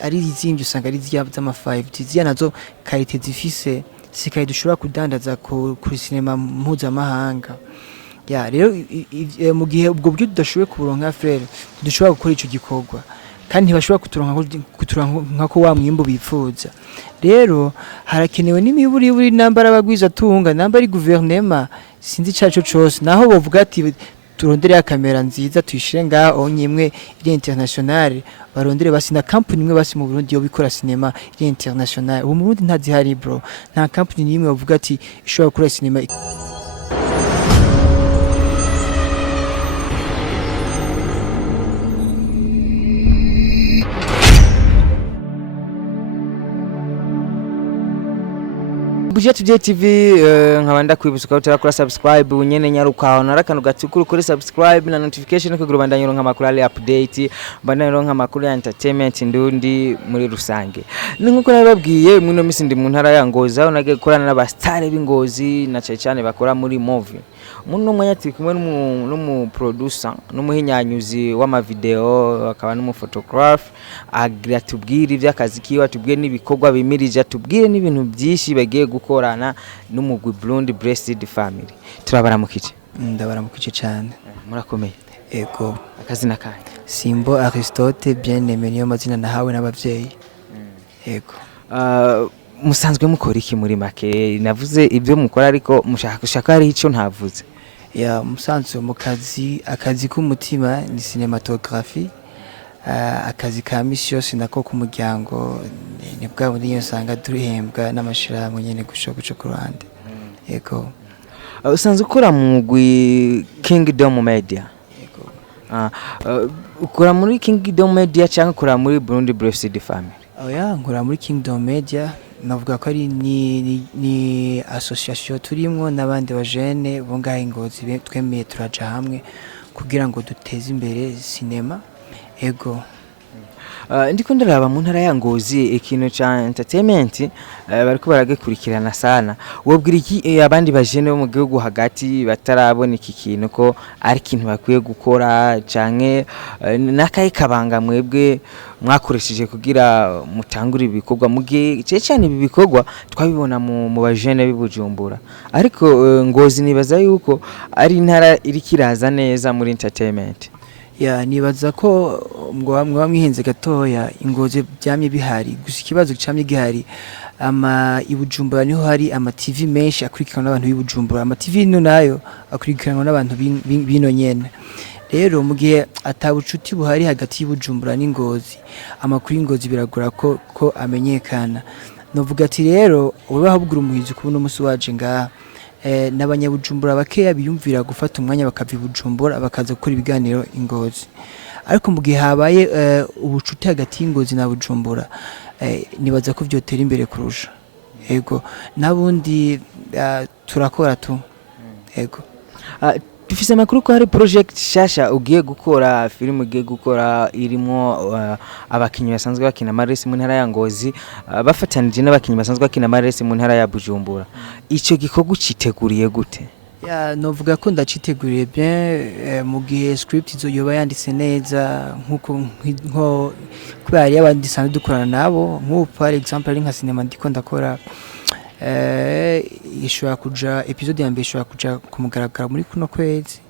ari izimvye usanga ari z'ama 5G zia nazo qualité zifise sikaye dushobora kudandaza ku sinema mpuzamahanga. Ya rero mu gihe ubwo buryo tudashoboye kuburonka frere dushobora gukora ico gikorwa kandi ntibashobora kuturonka ko wa mwimbo bipfuza. Rero harakenewe n'imiburi nambara ababwizatunga nambara guverinema sinzi caco cose naho bovuga ati turondere ya kamera nziza tuyishire ngaho nyimwe iri international barondere basi na company imwe basi mu Burundi yo bikora cinema iri international. Ubu mu Burundi ntazihari bro, nta company nimwe bavuga ati ishobora gukora cinema. Atubwiye TV nkabanda kwibutsa utarakora subscribe unyene nyarukaho narakanu gatukuru kuri subscribe na notification ko gurubanda nyironka makuru ali update mbana nyironka makuru ya entertainment ndundi muri rusange. Nkuko nababwiye mwino misi ndi mu ntara ya Ngozi aho nage gukorana n'abastare b'Ingozi na cyane bakora muri movie. Muno mwanya turi kumwe n'umu producer n'umuhinyanyuzi w'ama video akaba n'umu photographer agira tubwire ivy'akazi kiwe atubwiye n'ibikorwa bimirije atubwire n'ibintu byinshi bagiye gukorana n'umugwi Burundi Blessed Family. Turabaramukije. Ndabaramukije cyane. Murakomeye. Ego. Akazina kahe? Simbo Aristote bien-aimé niyo mazina nahawe n'abavyeyi. Ego. Musanzwe mukora iki muri make? Navuze ibyo mukora ariko mushaka hari ico ntavuze. Ya musanzwe mu akazi k'umutima ni cinematography. Akazi ka misi yose nako ku muryango ni bwa bundi yosanga turihembwa n'amashira mu nyene guco ku ruhande. Ego. Usanzwe ukora mu Kingdom Media. Ego. Ukora muri Kingdom Media cyangwa ukora muri Burundi Blessed Family? Oya nkora muri Kingdom Media navuga ko ari ni association turimwo n'abandi bajene bo ngahe Ngozi twemeye turaja hamwe kugira ngo duteze imbere cinema. Ego. Ndiko ndaraba mu ntara ya Ngozi ikintu cha entertainment bariko baragekurikirana sana. Wobwira iki abandi bajene bo mu gihugu hagati batarabona iki kintu ko ari kintu bakwiye gukora canke nakaye kabanga mwebwe mwakoresheje kugira mutangura ibikorwa mu gihe cyane ibi bikorwa twabibona mu bajene b'Ibujumbura ariko Ngozi nibaza yuko ari intara iri kiraza neza muri entertainment. Ya nibaza ko mwa mwihenze gatoya Ingozi byamye bihari gusa ikibazo cyamye gihari Ibujumbura niho hari ama TV menshi akurikirana n'abantu b'Ibujumbura ama TV no nayo akurikirana n'abantu bino nyene. Rero mu gihe atabucuti buhari hagati y'Ibujumbura n'Ingozi amakuru y'Ingozi biragora ko amenyekana. Novuga ati rero ubaho bugura umuhizi kubona umunsi waje ngaha n'abanyabujumbura bakeya biyumvira gufata umwanya bakava Ibujumbura bakaza gukora ibiganiro Ingozi. Ariko mu gihe habaye ubucuti hagati y'Ingozi na Bujumbura nibaza ko vyotera imbere kurusha. Ego nabundi turakora tu. Ego. Dufise amakuru ko hari project shasha ugiye gukora film ugiye gukora irimo abakinyi basanzwe bakina maresi mu ntara ya Ngozi bafatanije n'abakinyi basanzwe bakina maresi mu ntara ya Bujumbura. Ico gikorwa citeguriye gute? Ya novuga ko ndaciteguriye bien mu gihe script izo yoba yanditse neza nko kubera y'abandi sanzwe dukorana nabo nko par exemple ari nka cinema ndiko ndakora ishobora kuja episode ya mbere ishobora kuja kumugaragara muri kuno kwezi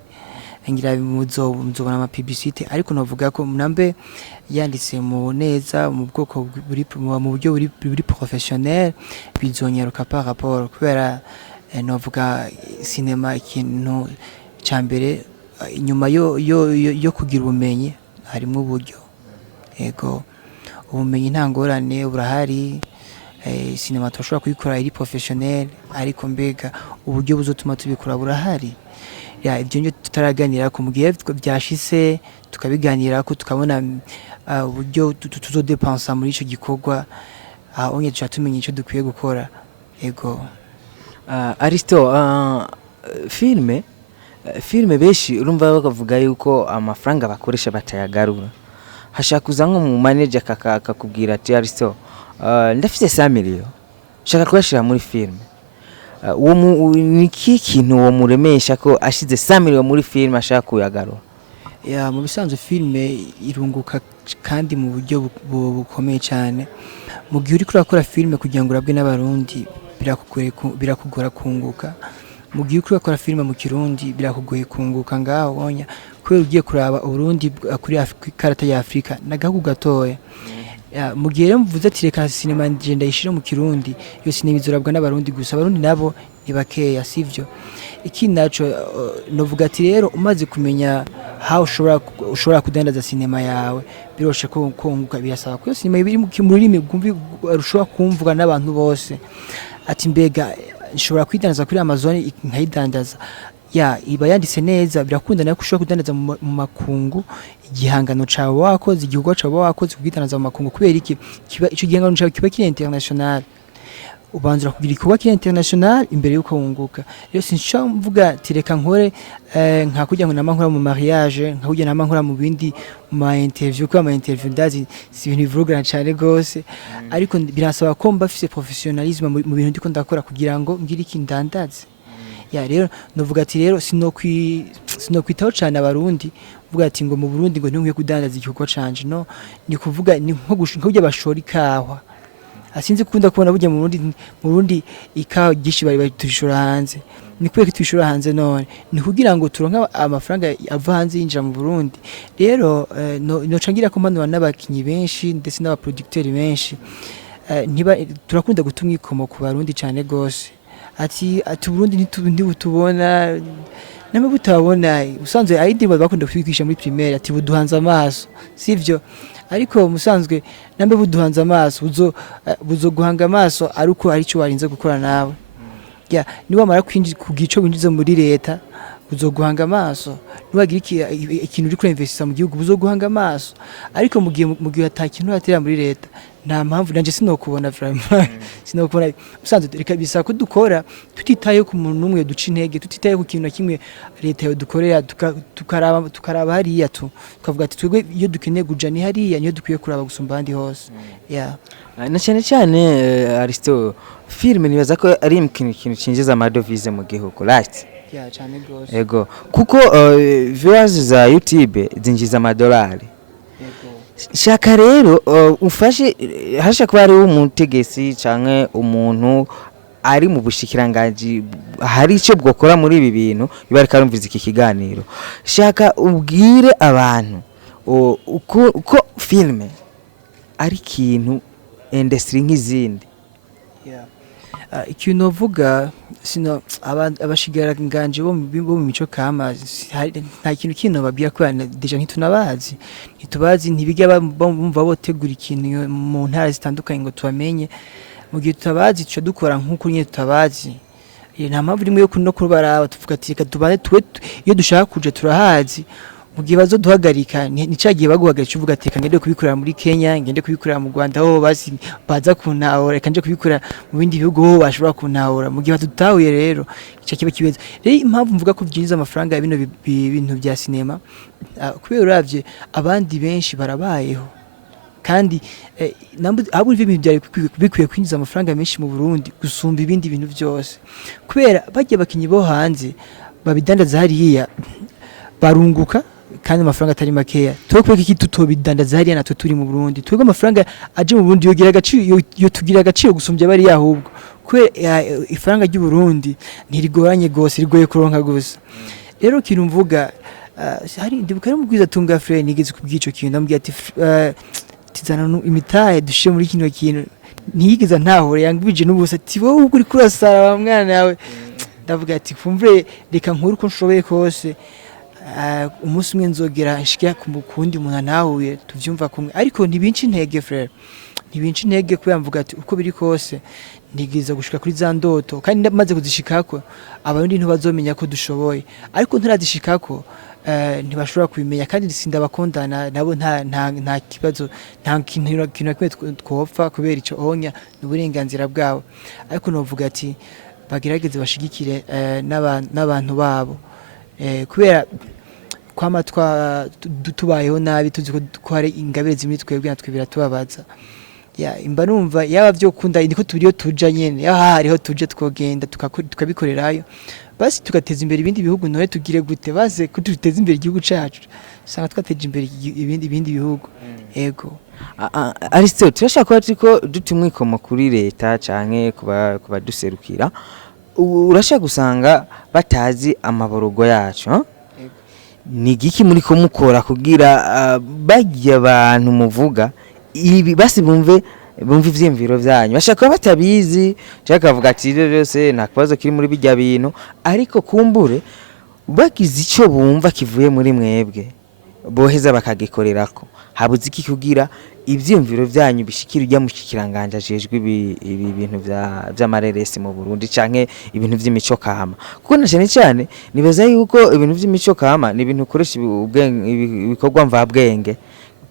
ngira muzobona ama publicité ariko navuga ko nambe yanditse mu neza mu bwoko mu buryo buri professionnel bizonyeruka par rapport kubera navuga cinema ikintu cyambere inyuma yo kugira ubumenyi harimo uburyo. Ego ubumenyi ntangorane burahari. Cinema twashobora kuyikora iri professionnel ariko mbega uburyo buzotuma tubikora burahari. Ya ibyo nyo tutaraganira ko mu gihe byashise tukabiganira ko tukabona uburyo tuzodepensa muri ico gikorwa onye cyatumenye ico dukwiye gukora. Ego. Aristo filme beshi urumva bakavuga yuko amafaranga bakoresha batayagarura. Hashaka kuza nko mu manager kakubwira ati Aristo ndafite 100 million shaka kwashira muri film uwo niki kintu uwo muremesha ko ashize 100 million muri film ashaka kuyagarura. ya mu bisanzwe filme irunguka kandi mu buryo bukomeye cyane mu gihe uri kurakora filme kugira ngo urabwe n'abarundi birakugora kunguka mu gihe uri kurakora filme mu kirundi birakugoye kunguka ngaho wonya kubera ugiye kuraba uburundi kuri karata ya Afrika nagahugu gatoya mu gihe rero mvuze ati reka sinema ngenda yishira mu kirundi yo sinema izorabwa n'abarundi gusa abarundi nabo nibakeya sivyo iki naco novuga ati rero umaze kumenya how ushobora kudandaza sinema yawe biroshe kunguka birasaba ko sinema iri mu rurimi ushobora kumvuga n'abantu bose ati mbega nshobora kwidandaza kuri Amazon nkayidandaza ya iba yanditse neza birakunda nayo kushobora kudandaza mu makungu igihangano cawe wakoze igihugu cawe wakoze kugidandaza mu makungu kubera iki kiba ico gihangano cawe kiba kiri international ubanzura kugira ikorwa kiri international imbere yuko wunguka rero sinshaka mvuga tireka nkore nka kujya ngo namankora mu mariage nka kujya namankora mu bindi ma interview kwa ma interview ndazi si ibintu bivugana cyane gose ariko birasaba ko mba fise professionalisme mu bintu ndiko ndakora kugira ngo ngire iki ndandaze ya rero novuga ati rero sinokwitaho cyane abarundi vuga ati ngo mu Burundi ngo ntunkwiye kudandaza igihugu canje no ni kuvuga ni nko kujya bashora ikahwa asinzi kunda kubona bujya mu Burundi ikawa gishi bari turishora hanze ni kweke twishora hanze none ni kugira ngo turonka amafaranga ava hanze yinjira mu Burundi rero no cangira ko mpanura n'abakinyi benshi ndetse n'abaproducteurs benshi ntiba turakunda gutumwa ikomo ku barundi cyane gose ati Burundi ntitundi butubona namwe butabona usanzwe ayindi bakunda kwigisha muri primaire ati buduhanza amaso sivyo ariko musanzwe nambe buduhanza amaso buzo guhanga amaso aruko ari cyo warinze gukora nawe ya niba mara kwinjiza ku gico winjiza muri leta buzo guhanga amaso nibagira ikintu uri kuinvestisa mu gihugu buzo guhanga amaso ariko mu gihe atakintu atera muri leta nta mpamvu nanje sinokubona vraiment sinokubona musanzwe reka bisa ko dukora tutitaye ku muntu umwe duca intege tutitaye ku kintu kimwe leta yo dukorera tukaraba hariya tukavuga ati twebwe iyo dukeneye kuja ni hariya niyo dukwiye kuraba gusumba handi hose yeah na cyane Aristo film nibaza ko ari ikintu cinjiza amadovize mu gihugu right yeah cyane gose ego kuko viewers za YouTube zinjiza amadolari shaka rero ufashe hasha kuba ari umutegesi canke umuntu ari mu bushikirangaji hari ico bwokora muri ibi bintu bibarika rumviza iki kiganiro shaka ubwire abantu uko filme ari kintu industrie nk'izindi ikintu uvuga sino abashigara nganje bo mu mico kama nta kintu babwira ko deja ntitubazi ntibijya bumva botegura ikintu mu ntara zitandukanye ngo tubamenye mu gihe tutabazi cyo dukora nk'uko nyine tutabazi nta mpamvu rimwe yo no kubaraba tuvuga ati reka tubane iyo dushaka kuja turahazi mu gihe bazoduhagarika ni cyagiye baguhagarika uvuga ati ngende kubikorera muri Kenya ngende kubikorera mu Rwanda ho basi baza kunahora reka nje kubikorera mu bindi bihugu ho bashobora kunahora mu gihe batutahuye rero icyo kiba kibeza rero impamvu mvuga ko byinjiza amafaranga ya bino bintu bya sinema kubera uravye abandi benshi barabayeho kandi abo ibintu byari bikwiye kwinjiza amafaranga menshi mu Burundi gusumba ibindi bintu byose kubera bajye bakinyi bo hanze babidandaza hariya barunguka kandi amafaranga atari makeya twekwe iki tutobidandaza hariya natwe turi mu Burundi twego amafaranga aje mu Burundi yo tugira agaciro gusumbya bari yahubwo kwe ifaranga ry'u Burundi ntirigoranye gose rigoye kuronka gusa rero kintu mvuga hari ndibukare mu bwizatunga frere nigeze kubwico kintu ndambwiye ati tizana imitahe dushe muri kino kintu ntigeza ntahore yangibije n'ubusa ati wowe uri kurasara wa mwana yawe ndavuga ati kumvire reka nkuru ko nshoboye kose umunsi umwe nzogera nshikira kundi umuntu nahuye tuvyumva kumwe ariko ntibinci intege frere ntibinci intege ko yamvuga ati uko biri kose ntigiza gushika kuri za ndoto kandi maze kuzishikako abarundi ntibazomenya ko dushoboye ariko ntarazishikako ntibashobora kubimenya kandi sindabakondana nabo nta kibazo nta kintu kimwe twopfa kubera ico onya n'uburenganzira bwabo ariko novuga ati bagerageze bashigikire n'abantu babo kubera kwama tubayeho nabi tuzi ko hari ingabire zimwe twebwe natwe biratubabaza ya imba numva yaba vyokunda niko turiyo tuja nyene hariho tuje twogenda tukabikorerayo basi tugateza imbere ibindi bihugu none tugire gute base kututeza imbere igihugu cacu sanga twateje imbere ibindi bihugu ego Aristote turashaka kuba turiko dutumwikomo kuri leta canke kuba duserukira urashaka gusanga batazi amaborogo yacu ni giki muri ko mukora kugira bagiye abantu muvuga ibi basi bumve ivyimviro vyanyu bashaka batabizi cyaka bavuga ati byose nta kibazo kiri muri bijya bintu ariko kumbure bagize ico bumva kivuye muri mwebwe boheza bakagikorerako habuze iki kugira ivyimviro vyanyu bishikira ujya mushikiranganje ajejwe ibi bintu vy'amareresi mu Burundi canke ibintu vy'imico kama kuko nashane cyane nibaza yuko ibintu vy'imico kama ni ibintu ukoresha ibikorwa mva bwenge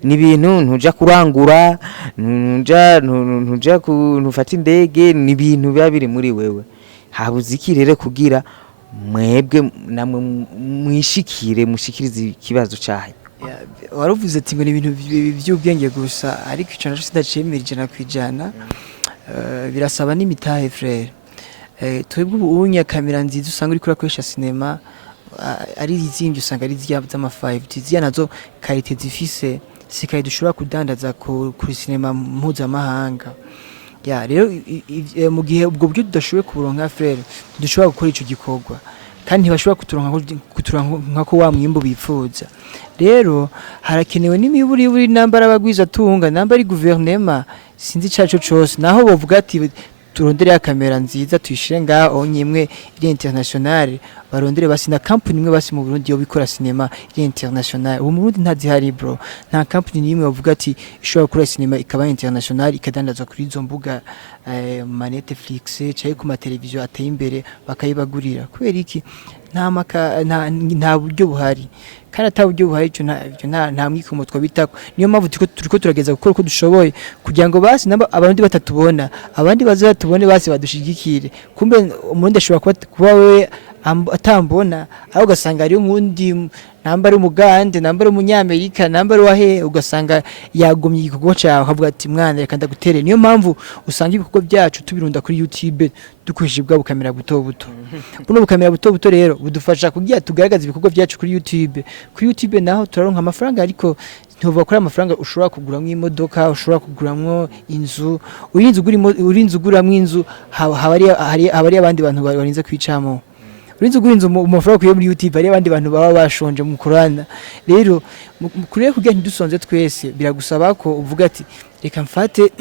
ni ibintu ntuja kurangura ntuja ntufata indege ni ibintu biba biri muri wewe habuze iki rero kugira mwebwe namwe mushikirize ikibazo cyayo waravuze ati ngo ni ibintu by'ubwenge gusa ariko ico naco sidacemera ijana kwijana birasaba n'imitahe frère twebwe ubunya kamera nziza usanga uri kurakoresha cinema ari izimvye usanga ari z'ama 5 ziya nazo qualité zifise sikaye dushobora kudandaza kuri cinema mpuzamahanga ya rero mu gihe ubwo buryo tudashoboye kuburonka frère dushobora gukora ico gikorwa kandi ntibashobora kuturonka ko wa mwimbo bipfuza rero harakenewe n'imiburi nambara ababwizatunga nambara guverinema sinzi cyaco cyose naho bavuga ati turondere ya kamera nziza tuyishire ngaho nyimwe iri international barondere basi na company imwe basi mu Burundi yo bikora cinema iri international ubu mu Burundi ntazihari bro nta company nimwe bavuga ati ishobora gukora cinema ikaba international ikadandaza kuri izo mbuga ma Netflix cyangwa ku ma televiziyo ateye imbere bakayibagurira kubera iki nta buryo buhari kandi ataburyo buhari cyo nta mwikomo twabitako niyo mpamvu turiko turageza gukora uko dushoboye kugira ngo basi namba abandi batatubona abandi bazatubone basi badushigikire kumbe umurundi ashobora kuba we atambona aho ugasanga ari umundi nambara umugande nambara umunyamerika nambara wahe ugasanga yagomye igikorwa cyawe akavuga ati mwana reka ndagutere niyo mpamvu usanga ibikorwa byacu tubirunda kuri YouTube dukoresheje bwa bukamera buto buno bukamera buto rero budufasha kugira tugaragaza ibikorwa byacu kuri YouTube naho turaronka amafaranga ariko ntuvuga kuri amafaranga ushobora kuguramwo imodoka ushobora kuguramwo inzu urinze uguramwo inzu hari abandi bantu barinze kwicamo urinze ugurinze amafaranga kuye muri YouTube hari abandi bantu baba bashonje mu Qur'an rero kuriye kugira ntidusonze twese biragusaba ko uvuga ati reka mfate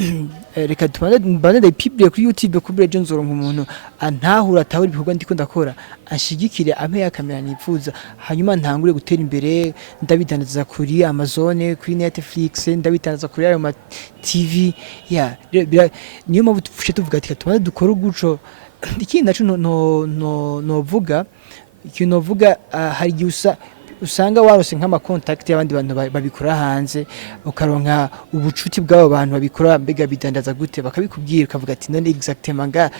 reka tubande public kuri YouTube kubire je nzoronka umuntu antahura atahura ibikorwa ndiko ndakora ashigikire ampe ya kamera nipfuza hanyuma ntangure gutera imbere ndabidandaza kuri Amazon kuri Netflix ndabidandaza kuri ayo ma TV ya niyo mpamvu tufushe tuvuga ati tubande dukora guco ikindi naco novuga ikintu novuga hari giusa usanga warose nk'ama contact y'abandi bantu babikora hanze ukaronka ubucuti bw'abo bantu babikora mbega bidandaza gute bakabikubwira ukavuga ati none exactement nga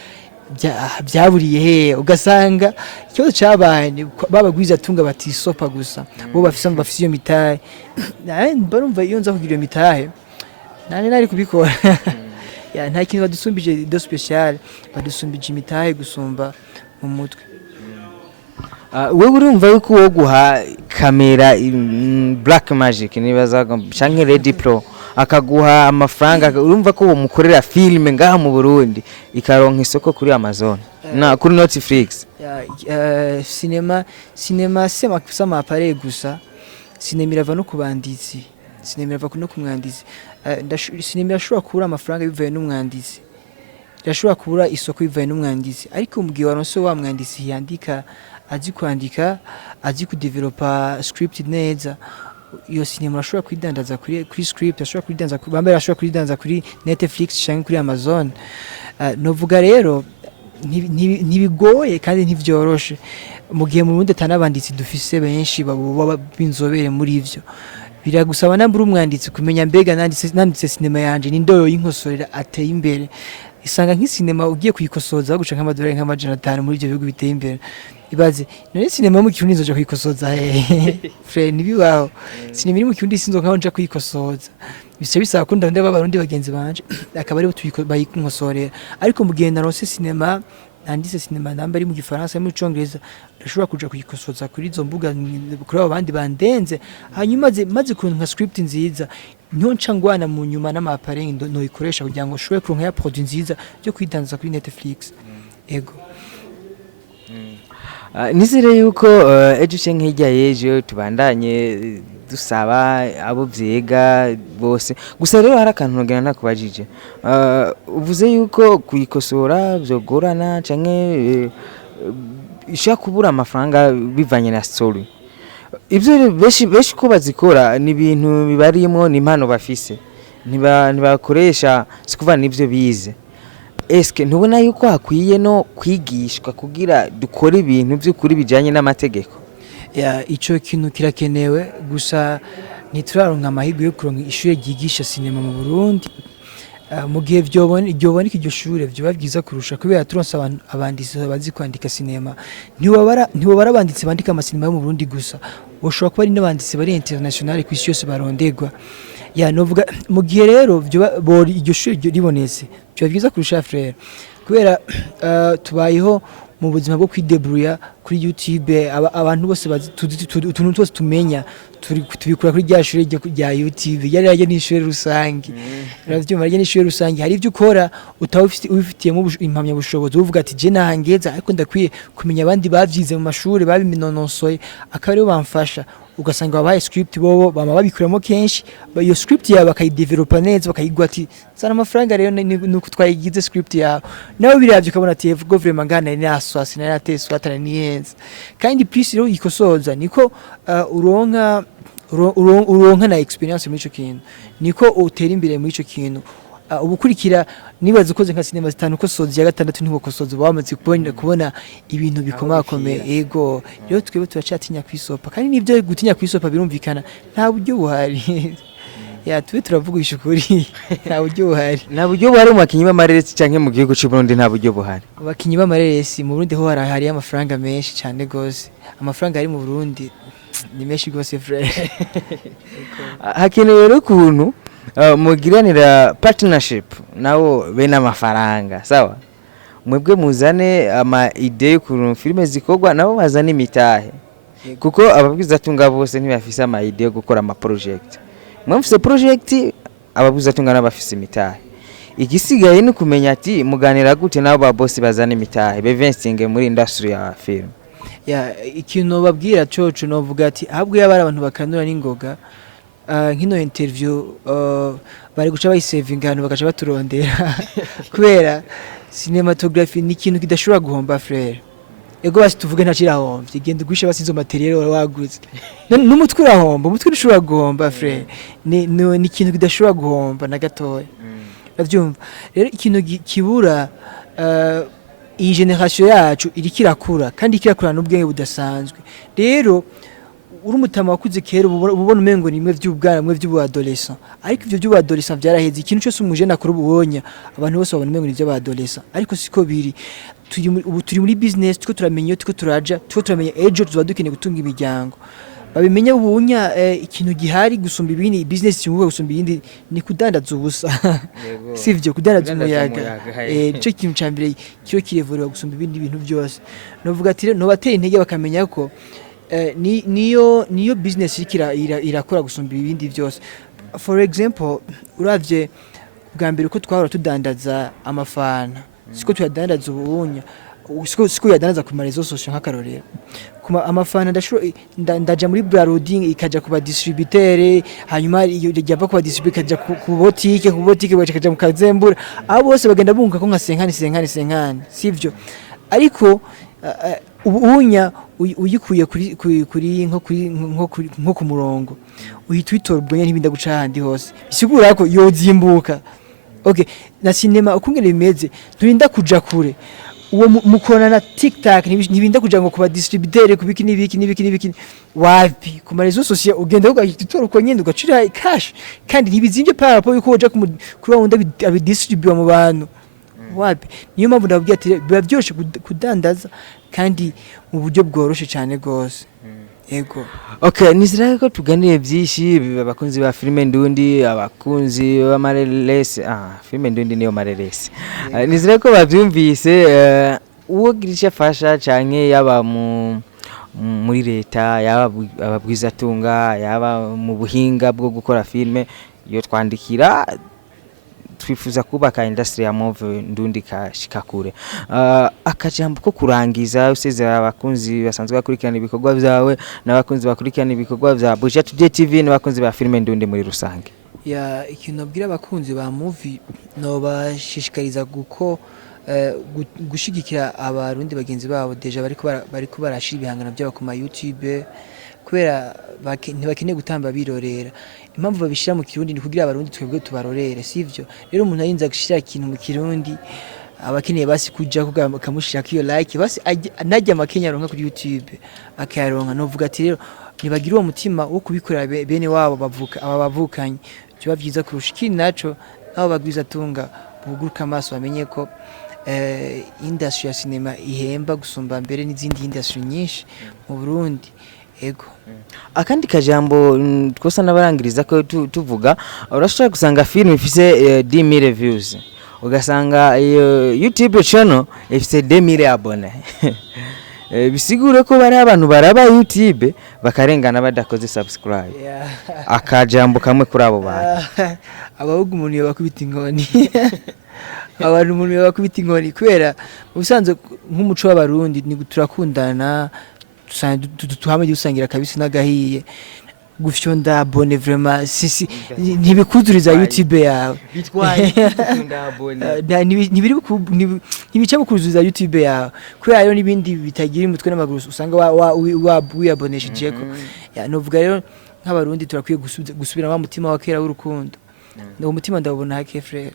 byaburiye he ugasanga ikibazo cy'abantu babagwizatunga batisopa gusa bo bafise iyo mitahe barumva iyo nza kugira iyo mitahe nari kubikora ya nta kintu badusumbije do special badusumbije imitahe gusumba mu mutwe wewe urumva yuko wo guha kamera Black Magic nibaza canke Ready Pro akaguha amafaranga urumva ko mukorera filme ngaha mu Burundi ikaronka isoko kuri Amazon na kuri Netflix cinema sama appareil gusa cinema irava no kubanditsi cinema irava no kumwanditsi cinema irashobora kubura amafaranga bivuye n'umwanditsi irashobora kubura isoko bivuye n'umwanditsi ariko mu gihe waronse wa mwanditsi yandika azi kwandika azi kudevelopa script neza iyo cinema ashobora kwidandaza kuri script ashobora kwidandaza bambaye ashobora kwidandaza kuri Netflix cyangwa kuri Amazon novuga rero ntibigoye kandi ntivyoroshe mu gihe mu Burundi tanabanditsi dufise benshi baba binzobere muri ivyo biragusaba nambura umwanditsi kumenya mbega nanditse cinema yanje n'indoyo y'inkosorera ateye imbere isanga nk'icinema ugiye kuyikosoza guca nk'amadolari nk'amajana 5 muri ivyo bihugu biteye imbere ibaze none sinema mu kirundi nzoja kwikosoza frere nibibaho sinema iri mu kirundi sinzo nkaho nja kwikosoza bise bisaba ko ndabonde babarundi bagenzi banje akaba ari bayikosorera ariko mu gihe narose sinema nandise sinema namba ari mu gifaransa mu cyongereza ndashobora kuja kuyikosoza kuri izo mbuga kuri abo bandi bandenze hanyuma maze kuronka script nziza niho nca ngwana mu nyuma n'amapare no ikoresha kugira ngo shobore kuronka ya produit nziza byo kwidanza kuri Netflix ego nizere yuko ejo canke hirya y'ejo tubandanye dusaba abo vyiga bose gusa rero hari akantu nogena nakubajije uvuze yuko kuyikosora vyogorana canke ishaka kubura amafaranga bivanye na story ivyo beshi ko bazikora ni ibintu bibarimo ni impano bafise ntibakoresha sikuva n'ivyo bize eske ntubona yuko hakwiye no kwigishwa kugira dukora ibintu by'ukuri bijanye n'amategeko ya ico kintu kirakenewe gusa ntituraronka amahirwe yo kuronka ishure ryigisha sinema mu Burundi mu gihe byoboneka iryo shure byoba byiza kurusha kubera turonse abanditsi bazi kwandika sinema ntiwabara abanditsi bandika amasinema yo mu Burundi gusa ushobora kuba ari n'abanditsi bari international ku isi yose barondegwa ya novuga mu gihe rero iryo shure ribonetse byoba byiza kurusha frere kubera tubayeho mu buzima bwo kwidebrouiller kuri YouTube abantu bose utuntu twose tumenya tubikura kuri rya shure rya YouTube yari n'ishure rusangi uravyumva rya n'ishure rusangi hari ivyo ukora ubifitiyemo impamya bushobozi uvuga ati je nahangeza ariko ndakwiye kumenya abandi bavyize mu mashuri babiminonosoye akaba aribo bamfasha ugasanga babaye script bobo bama babikuramo kenshi iyo script yawe bakayidevelopa neza bakayigwa ati sana amafaranga rero nuko twayigize script yawe nawe biravye ukabona ati vugo vraiment ngana ni aswasi na yateswa atana ni yenza kandi plus rero ikosoza niko uronka na experience muri ico kintu niko utera imbere muri ico kintu ubukurikira nibaza ukoze nka sinema zitanu ko sozi ya gatandatu niko kosoza bamaze kubona ibintu bikomakomeye ego rero twebwe turacatinya kwisopa kandi nivyo gutinya kwisopa birumvikana nta buryo buhari ya tube turavugisha ukuri nta buryo buhari mu bakinyi b'amareresi canke mu gihugu cy'u Burundi nta buryo buhari abakinyi b'amareresi mu Burundi ho hari amafaranga menshi cyane gose amafaranga ari mu Burundi ni menshi gose frère hakenewe rero ukuntu mugiranira partnership nawo bene amafaranga sawa mwebwe muzane ama idea ku filime zikorwa nabo bazane imitahe kuko ababwizatunga bose ntibafise ama idea yo gukora ama project mwamfise project ababwizatunga nabafise imitahe igisigaye ni kumenya ati muganira gute nabo ba boss bazane imitahe bevestinge muri industrie ya film ya ikintu babwira coco novuga ati ahubwo yabara abantu bakanura n'ingoga nkino interview bari guca bayisavinga hano bagaca baturondera kubera cinematography ni ikintu kidashobora guhomba frère ego basi tuvuge nta kirahomvye genda gwisha basizo materiel waguze n'umutwe urahomba umutwe ushobora guhomba frère ni ikintu kidashobora guhomba na gatoya bavyumva rero ikintu kibura iyi generation yacu iri kirakura kandi kirakura n'ubwenge budasanzwe rero uri umutama wakuze kera ubona umengo nimwe vy'ubwana mwe vy'ubadolescent ariko ivyo vy'ubadolescent vyaraheze ikintu cyose umujene akora ububonya abantu bose babona umengo nivyo badolescent ariko siko biri turi muri business tuko turamenya tuko turamenya ejo tuba dukeneye gutunga imiryango babimenye ubunya ikintu gihari gusumba ibindi business cyumwe gusumba ibindi ni kudandaza ubusa sivyo kudandaza umuyaga cyo kintu cyambere cyo kirevura gusumba ibindi bintu byose novuga ati no bateye intege bakamenya ko niyo business irakora gusumba ibindi byose for example uravye bwa mbere uko twahora tudandaza amafana siko tuyadandaza ubunya siko yadandaza ku marezo social nk'akarorero kuma amafana ndaja muri branding ikaja kuba distributeur hanyuma yava kuba distributeur ikaja ku boutique bakaja mu kazembura abo bose bagenda bunga ko nka 50 sivyo ariko ubunya uyikuye kuri nko ku murongo uhita witora ubwonya ntibinda guca handi hose bisigura ko yozimbuka okay na cinema ukungene bimeze turinda kuja kure uwo mukona na TikTok ntibinda kuja ngo kuba distributeur kubiki nibiki wapi ku marezo social ugenda ugahitora uko nyende ugacira cash kandi ntibizimvye parapo yuko uja kuri wanda abidistribute mu bantu wapi niyo mpamvu ndababwira ati biba byoroshye kudandaza kandi mu buryo bworoshe cyane gose yego. Okay, nizira ko tuganire byinshi abakunzi ba filime ndundi, abakunzi ba marelese, filime ndundi niyo marelese. Nizira ko bavyumvise uwo girisha fasha canke yaba muri leta, yaba ababwizatunga, yaba mu buhinga bwo gukora filme, yo twandikira twifuza kubaka industrie ya move ndundi kashika kure. Akajambo ko kurangiza usezera abakunzi basanzwe bakurikirana ibikorwa byawe n'abakunzi bakurikirana ibikorwa bya Atubwiye TV n'abakunzi ba filime ndundi muri rusange. Ya ikintu abwira abakunzi ba movie no bashishikariza gushigikira abarundi bagenzi babo deja bariko barashira ibihangano byabo ku ma YouTube kubera ntibakeneye gutamba birorera. Impamvu babishira mu kirundi ni kugira abarundi twebwe tubarorere sivyo. Rero umuntu ayinza gushira ikintu mu kirundi abakeneye basi kuja kamushira kiyo like basi najya makenya aronka kuri YouTube akayaronka. Novuga ati rero nibagira uwo mutima wo kubikorera bene wabo bavukanye byo bavyiza kurusha ikindi naco nabo bagwizatunga buguruka amaso bamenye ko industrie ya cinema ihemba gusumba mbere n'izindi industrie nyinshi mu Burundi ego. Akandi kajambo twosa nabarangiriza ko tuvuga urashobora gusanga film ifise 10,000 views ugasanga YouTube channel ifise 2,000 abone bisigure ko bari abantu baraba YouTube bakarengana badakoze subscribe. Akajambo kamwe kuri abo bantu abavuga umuntu yabakubita ingoni abantu umuntu yabakubita ingoni kubera ubusanzwe nk'umuco w'abarundi ni turakundana tuhame dusangira kabisa nagahiye gufyonda abone vraiment sisi ntibikuzuriza YouTube yawe bitwaye gufyonda abone ntibica bukuzuriza YouTube yawe kubera rero nibindi bitagira umutwe n'amaguru usanga wiyabonesheje ko novuga rero nk'abarundi turakwiye gusubira wa mutima wa kera w'urukundo no mutima ndabona hake frère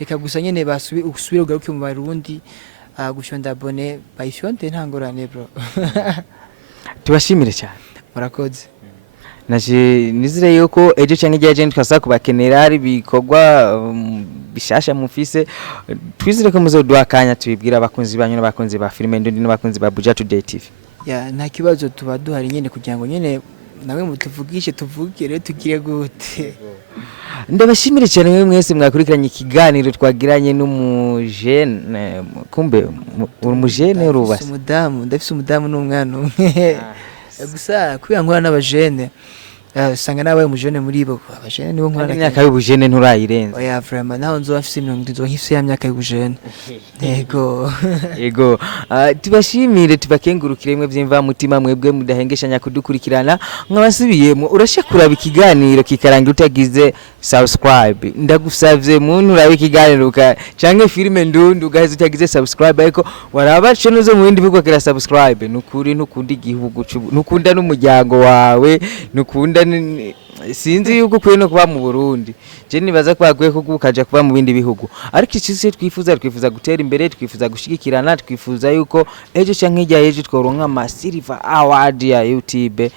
reka gusa nyene usubire ugaruke mu barundi gufyonda abone bayifyonde ntangorane bro. Tubashimire cyane murakoze. Naje nizire yuko ejo cyangwa igihe agent twasa kubakenera ari bikorwa bishasha mufise twizire ko muzoduhakanya tubibwira abakunzi banyu n'abakunzi ba filime ndundi n'abakunzi ba Atubwiye TV. Ya nta kibazo tuba duhari nyene kugira ngo nyene nawe mutuvugishe tuvugire tugire gute. Ndabashimire cyane mwe mwese mwakurikiranye ikiganiro twagiranye n'umujene kumbe umujene urubase ndafise umudamu n'umwana umwe gusa kuya nkora n'abajene usanga nabaye umujene muri bo abajene nibo nkora n'imyaka y'ubujene nturayirenza. Oya vraiment naho nzo afise 70 nkifise ya myaka y'ubujene yego tubashimire tubakengurukire mwe byimva mutima mwebwe mudahengeshanya kudukurikirana nkabasubiyemo urashe kuraba ikiganiro kikarangira utagize subscribe ndagusavye muntu urabe ikiganiro canke filime ndundi ugaheze utagize subscribe ariko waraba channel zo mu bindi bigo kira subscribe nukuri nukunda igihugu nukunda n'umuryango wawe nukunda sinzi yuko kwe no kuba mu Burundi je nibaza ko bagwe ko ukaja kuba mu bindi bihugu ariko ikisi twifuza gutera imbere twifuza gushigikirana twifuza yuko ejo canke ijya ejo tworonka ama silver award ya YouTube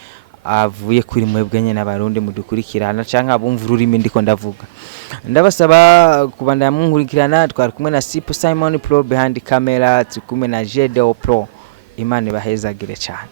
avuye kuri mwebwe nyene n'abarundi mudukurikirana canke abumva ururimi ndiko ndavuga. Ndabasaba kubandanya munkurikirana twari kumwe na Simon Pro behind camera tukumwe na Jedo Pro. Imana bahezagire cyane.